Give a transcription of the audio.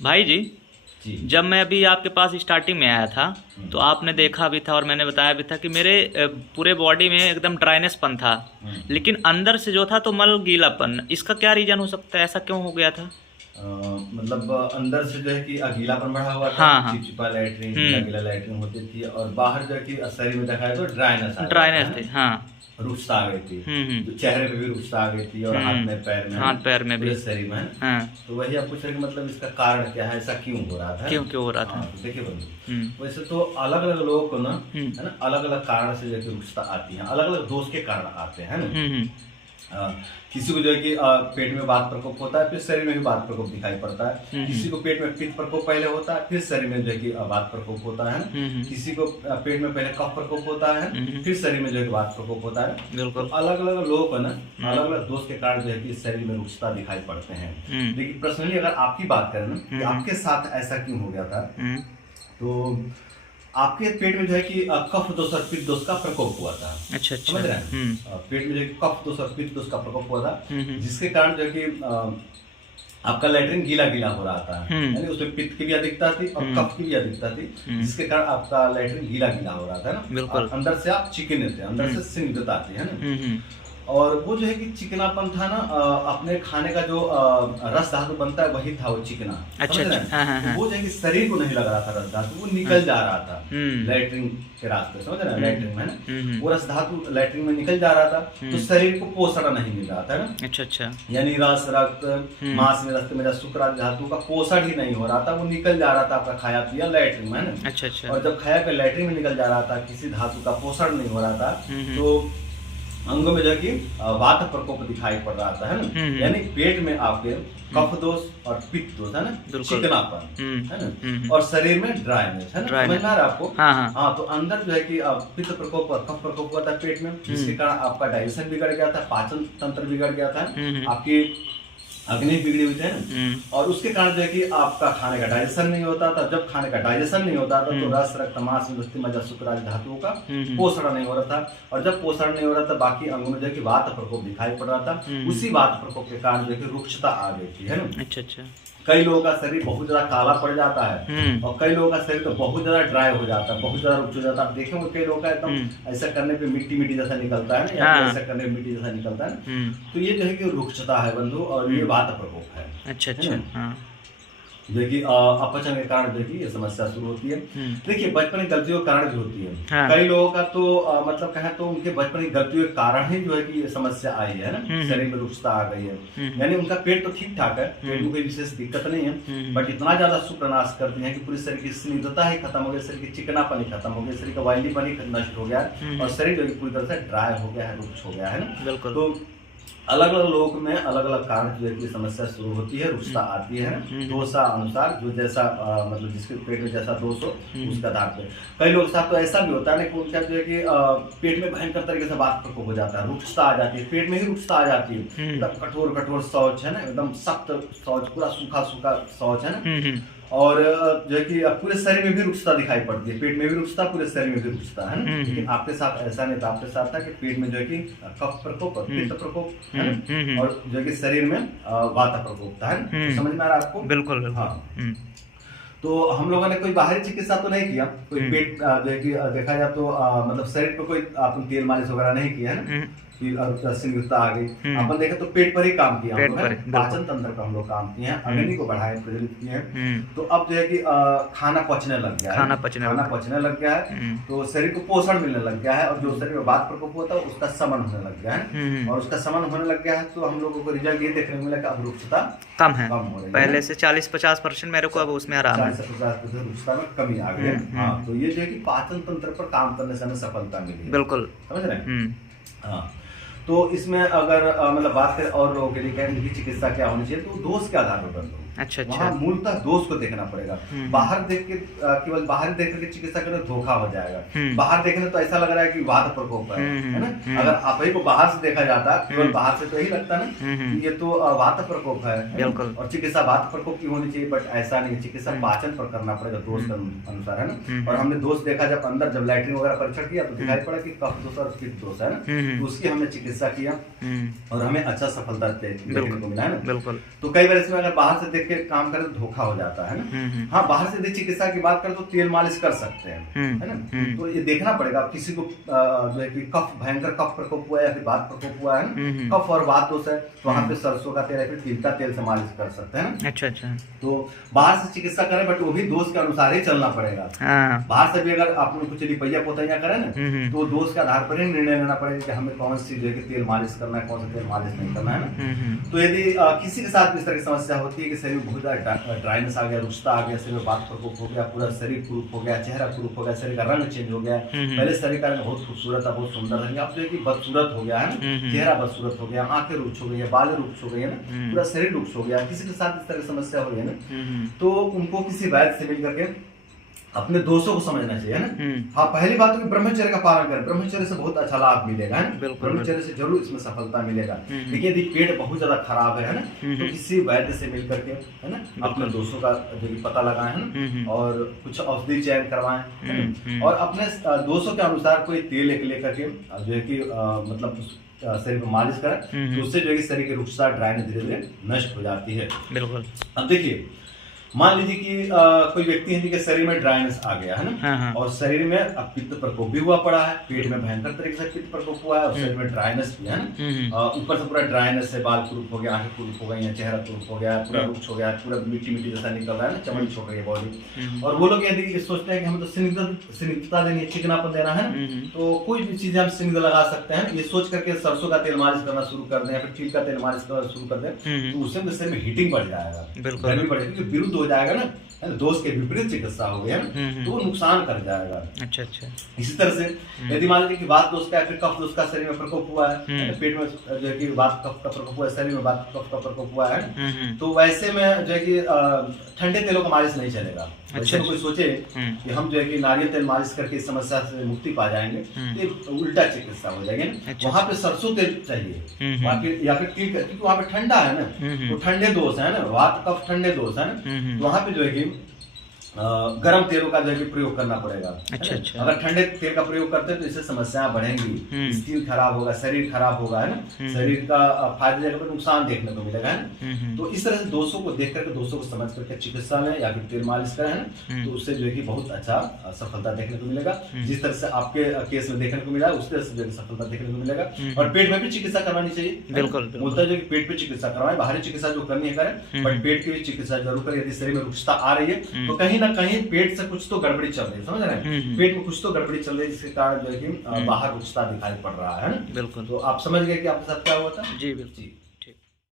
भाई जी, जी। जब मैं अभी आपके पास स्टार्टिंग में आया था तो आपने देखा भी था और मैंने बताया भी था कि मेरे पूरे बॉडी में एकदम ड्राइनेसपन था, हम्म। लेकिन अंदर से जो था तो मल गीलापन। इसका क्या रीजन हो सकता है, ऐसा क्यों हो गया था? मतलब अंदर से जो है कि गीलापन बढ़ा हुआ था, हाँ हाँ। चिपचिपा लैट्रिन, गीला हम्म। गीला लैट्रिन होती थी, और बाहर जो है कि शरीर में देखा है तो ड्राइनेस आ गया था, ड्राइनेस है थे, ना। हाँ। रुष्टता आ गई थी, हम्म। जो चेहरे पे भी रुष्टता आ गई थी, और हाथ में पैर में, है ना, हाथ पैर में भी। पूरे शरीर में, है ना। हाँ। तो वही आप पूछ रहे हैं कि मतलब इसका कारण क्या है, ऐसा क्यों हो रहा था, है क्यों ना। क्यों हो रहा था? हाँ, तो देखिए हम्म। बंधु, वैसे तो अलग अलग लोगों को ना, हम्म। है ना, अलग अलग कारण से जो है कि रुष्टता आती है, अलग अलग दोष के कारण आते हैं, है ना। हम्म। अ, किसी को जो है कि पेट में वात प्रकोप होता है, फिर शरीर में भी वात प्रकोप दिखाई पड़ता है। किसी को पेट में पित्त प्रकोप पहले होता है, फिर शरीर में जो है कि वात प्रकोप होता है ना। किसी को पेट में पहले कफ प्रकोप होता है, फिर शरीर में जो है कि वात प्रकोप होता है। तो बिल्कुल। अलग अलग लोगों को ना अलग अलग दोष के कारण जो है कि शरीर में रुक्षता दिखाई पड़ते हैं। लेकिन पर्सनली अगर आपकी बात करें ना कि आपके साथ ऐसा क्यों हो गया था, तो आपके पेट में जो है कि कफ दोष और पित्त दोष का प्रकोप हुआ था। अच्छा अच्छा। समझ रहे हैं। पेट में जो है कि कफ दोष और पित्त दोष का प्रकोप हुआ था, जिसके कारण जो है कि आपका लैट्रिन गीला गीला हो रहा था, यानी उसमें पित्त की भी अधिकता थी और कफ की भी अधिकता थी, जिसके कारण आपका लैट्रिन गीला गीला हो रहा था ना। बिल्कुल। अंदर से आप चिकने थे, अंदर से स्निग्धता थी, है ना। और वो जो है कि चिकनापन था ना, अपने खाने का जो रस धातु बनता है वही था वो चिकना। अच्छा समझ रहे अच्छा। हैं। हाँ हाँ तो वो जो है कि शरीर को नहीं लग रहा था रस धातु, वो निकल जा रहा था लैट्रिन के रास्ते, समझ रहे हैं, लैट्रिन में ना वो रस धातु लैट्रिन में निकल जा रहा था, तो शरीर को पोषण नहीं मिल रहा था ना। अच्छा अच्छा। यानी रस रक्त मांस में रक्त में शुक्र धातु का पोषण ही नहीं हो रहा था, वो निकल जा रहा था आपका खाया पिया लैट्रिन में, है ना। अच्छा अच्छा। और जब खाया पिया लैट्रिन में निकल जा रहा था, किसी धातु का पोषण नहीं हो रहा था, तो अंगों में जो है कि वात प्रकोप दिखाई पड़ रहा था, है ना। यानी पेट में आपके कफ दोष और पित्त दोष, है ना, चिकनापन, है ना, और शरीर में ड्राइनेस, है ना। समझ में आ रहा है आपको। हाँ, तो अंदर जो है कि पित्त प्रकोप और कफ प्रकोप हुआ था पेट में, जिसके कारण आपका डाइजेशन बिगड़ गया था, पाचन तंत्र बिगड़ गया था, आपकी अग्नि बिगड़ी हुई थी ना। और उसके कारण जो है कि आपका खाने का डाइजेशन नहीं होता था। जब खाने का डाइजेशन नहीं होता था तो रस रक्त मांस मज्जा शुक्र आदि धातुओं का पोषण नहीं हो रहा था, और जब पोषण नहीं हो रहा था बाकी अंगों में जो है कि वात प्रकोप दिखाई पड़ रहा था। उसी वात प्रकोप के कारण जो है कि रुक्षता आ गई थी, है ना। अच्छा अच्छा। कई लोगों का शरीर बहुत ज्यादा काला पड़ जाता है, और कई लोगों का शरीर तो बहुत ज्यादा ड्राई हो जाता है, बहुत ज्यादा रुक्ष हो जाता है। आप देखेंगे कई लोगों का एकदम ऐसा करने पे मिट्टी मिट्टी जैसा निकलता है ना, या फिर ऐसा करने पे मिट्टी जैसा निकलता है। तो ये जो है कि रुक्षता है बंधु, और ये वात प्रकोप है। अच्छा अच्छा। हाँ। देखिए अपचन के कारण देखिए ये समस्या शुरू होती है। देखिए बचपन की गलतियों के कारण भी होती है। हाँ। कई लोगों का तो मतलब कहें तो उनके बचपन की गलतियों के कारण ही जो है कि ये समस्या आई है ना, शरीर में रुक्षता आ गई है। यानी उनका पेट तो ठीक ठाक है, पेट में कोई विशेष दिक्कत नहीं है, बट इतना ज्यादा शुक्रनाश करती है कि पूरे शरीर की स्निग्धता ही खत्म हो गई, शरीर की चिकनापन ही खत्म हो गया, शरीर का ऑयलीपन ही नष्ट हो गया, और शरीर जो पूरी तरह से ड्राई हो गया है, रुक्ष हो गया है ना। बिल्कुल। तो अलग अलग लोगों में अलग अलग कारण जो है कि समस्या शुरू होती है, रुक्षता आती है, दोषा अनुसार, जो जैसा मतलब जिसके पेट में जैसा दोष हो उसका आधार पे। कई लोग साथ तो ऐसा भी होता है ना कि उनका जो है कि पेट में भयंकर तरीके से वात प्रकोप हो जाता है, रुक्षता आ जाती है, पेट में ही रुक्षता आ जाती है, एकदम कठोर कठोर शौच, है ना, एकदम सख्त शौच, पूरा सूखा सूखा शौच, है ना। और जो है कि पूरे शरीर में भी रुक्षता दिखाई पड़ती है, पेट में भी रुक्षता, पूरे शरीर में भी रुक्षता, है ना। लेकिन आपके साथ ऐसा नहीं था, आपके साथ था कि पेट में जो है कि कफ प्रकोप और पित्त प्रकोप, है ना, और जो है कि शरीर में वात प्रकोप था, है ना। समझ में आ रहा है आपको। बिल्कुल। हाँ। तो हम लोगों ने कोई बाहरी चिकित्सा तो नहीं किया, कोई पेट जो है कि देखा जाए तो मतलब शरीर पे कोई आपने तेल मालिश वगैरह नहीं किया, है ना, स्निग्धता आ गई। अपन देखें तो पेट पर ही काम किया हम लोग, पाचन तंत्र का हम लोग काम किए हैं, अग्नि को बढ़ाए प्रज्वलित किए हैं। तो अब जो है कि खाना पचने लग गया है, खाना पचने लग गया है, तो शरीर को पोषण मिलने लग गया है, और जो शरीर में वात प्रकोप होता है उसका शमन होने लग गया है, और उसका शमन होने लग गया है, तो हम लोगों को रिजल्ट ये देखने को मिला कि अब रुक्षता कम है, कम हो रही है, पहले से 40-50% मेरे को अब उसमें आराम है, 40-50% रुक्षता में कमी आ गई है। हाँ, तो ये जो है कि पाचन तंत्र पर काम करने से हमें सफलता मिली है। बिल्कुल। समझ रहे हैं। हाँ, तो इसमें अगर मतलब बात करें और लोगों के लिए क्या इनकी चिकित्सा क्या होनी चाहिए, तो दोष के आधार पर बंद हो। अच्छा अच्छा। वहाँ मूलतः दोष को देखना पड़ेगा। बाहर देख के केवल बाहर देख करके चिकित्सा करने धोखा हो जाएगा। बाहर देखने तो ऐसा लग रहा है कि वात प्रकोप है ना। अगर आप ही को बाहर से देखा जाता, केवल बाहर से तो यही लगता ना कि ये तो वात प्रकोप है, और चिकित्सा वात प्रकोप की होनी चाहिए, बट ऐसा नहीं। चिकित्सा पाचन पर करना पड़ेगा दोष के अनुसार, है ना। और हमने दोष देखा जब अंदर जब लैट्रिन वगैरह परीक्षण किया तो दिखाई पड़ा कि कफ दोष और पित्त दोष है ना, तो उसकी हमने चिकित्सा किया और हमें अच्छा सफलता देखने को मिला, है ना। बिल्कुल। तो कई बार इसमें अगर बाहर से देख के काम करें तो धोखा हो जाता है ना। हाँ, बाहर से यदि चिकित्सा की बात करें तो तेल मालिश कर सकते हैं, है ना। तो ये देखना पड़ेगा किसी को जो है कि कफ, भयंकर कफ प्रकोप हुआ है या फिर वात प्रकोप हुआ है ना, कफ और वात दोष है तो वहाँ पे सरसों का तेल या फिर तिल का तेल से मालिश कर सकते हैं ना। अच्छा अच्छा। तो बाहर से चिकित्सा करें बट वो भी दोष के अनुसार ही चलना पड़ेगा। बाहर से भी अगर आपने कुछ रिपैया पोतैया करें ना तो दोष के आधार पर ही निर्णय लेना पड़ेगा कि हमें कौन सी जो है कि तेल मालिश करना है, कौन सा तेल मालिश नहीं करना है ना। तो यदि किसी के साथ इस तरह की समस्या होती है कि शरीर में बहुत ज्यादा ड्राइनेस आ गया, रुष्टा आ गया, शरीर में वात प्रकोप हो गया, पूरा शरीर कुरूप हो गया, चेहरा कुरूप हो गया, शरीर का रंग चेंज हो गया, पहले शरीर का रंग बहुत खूबसूरत था, बहुत सुंदर था, अब जो है कि बदसूरत हो गया है ना, चेहरा बदसूरत हो गया, आंखें रुक्ष हो गई है, बाल रुक्ष हो गई है ना, पूरा शरीर रुक्ष हो गया, किसी के साथ इस तरह की समस्या हो रही है ना, तो उनको किसी वैद्य से मिल करके अपने दोषों को समझना चाहिए ना। हाँ, पहली बात तो कि ब्रह्मचर्य का पालन करें, ब्रह्मचर्य से बहुत अच्छा लाभ मिलेगा, है ना। ब्रह्मचर्य से जरूर इसमें सफलता मिलेगा। देखिए यदि पेट बहुत ज्यादा खराब है ना, तो किसी वैद्य से मिल करके, है ना, अपने दोषों का जो पता लगाएं, है ना, और कुछ औषधि चयन करवाएं और अपने दोषों के अनुसार कोई तेल लेकर के जो है कि मतलब शरीर पर मालिश करें तो उससे जो है कि शरीर की रुक्षता, ड्राइनेस धीरे धीरे नष्ट हो जाती है। बिल्कुल। अब देखिए मान लीजिए कि कोई व्यक्ति है जिनके शरीर में ड्राइनेस आ गया है ना, और शरीर में अब पित्त प्रकोप भी हुआ पड़ा है, पेट में भयंकर तरीके से पित्त प्रकोप हुआ है और शरीर में ड्राइनेस भी है ना, ऊपर से पूरा ड्राइनेस है, बाल कुरूप हो गया, आंखें कुरूप हो गई, चेहरा कुरूप हो गया, पूरा रुक्ष हो गया, पूरा मिट्टी मिट्टी जैसा निकल रहा है ना, चमड़ी छोड़ रही है बॉडी। और वो लोग यदि सोचते हैं कि हमें तो स्निग्धता देनी है, चिकनापन देना है ना, तो कोई भी चीज हम स्निग्ध लगा सकते हैं, ये सोच करके सरसों का तेल मालिश करना शुरू कर दें या फिर तिल का तेल मालिश करना शुरू कर दें तो उससे शरीर में हीटिंग बढ़ जाएगा, गर्मी बढ़ेगी, क्योंकि विरुद्ध हो जाएगा ना, दोष के विपरीत चिकित्सा हो गया तो वो नुकसान कर जाएगा। अच्छा अच्छा। इसी तरह से यदि मान लीजिए कि वात दोष का या फिर कफ दोष का शरीर में प्रकोप हुआ है, पेट में जो है कि वात कफ का प्रकोप हुआ है, शरीर में वात कफ का प्रकोप हुआ है, तो वैसे में जो है कि ठंडे तेलों का मालिश नहीं चलेगा। अच्छा, कोई सोचे कि हम जो है कि नारियल तेल मालिश करके इस समस्या से मुक्ति पा जाएंगे, ये उल्टा चिकित्सा हो जाएगी ना। अच्छा, वहाँ पे सरसों तेल चाहिए या फिर तिल, क्योंकि वहाँ पे ठंडा है ना, तो ठंडे दोष है ना, वात कफ ठंडे दोष है ना, तो वहाँ पे जो है कि गर्म तेलों का जो है प्रयोग करना पड़ेगा। अच्छा अच्छा। अगर ठंडे तेल का प्रयोग करते हैं तो इससे समस्याएं बढ़ेंगी, स्किन खराब होगा, शरीर खराब होगा, है ना, शरीर का फायदे जगह पर नुकसान देखने को मिलेगा, है ना। तो इस तरह से दोषों को देख करके, दोषों को समझ करके चिकित्सा में या फिर तेल मालिश करें, है ना, तो उससे जो है कि बहुत अच्छा सफलता देखने को मिलेगा। जिस तरह से आपके केस में देखने को मिला उस तरह से जो है सफलता देखने को मिलेगा। और पेट में भी चिकित्सा करवानी चाहिए, बिल्कुल बोलता है जो कि पेट पे चिकित्सा करवाएं, बाहरी चिकित्सा जो करनी है करें, बट पेट की भी चिकित्सा जरूर करें। यदि शरीर में रुक्षता आ रही है तो कहीं ना कहीं पेट से कुछ तो गड़बड़ी चल रही है, समझ रहे हैं, पेट में कुछ तो गड़बड़ी चल रही है जिसके कारण जो है कि बाहर रुक्षता दिखाई पड़ रहा है। बिल्कुल। तो आप समझ गए कि आपके साथ क्या हुआ था। जी बिल्कुल।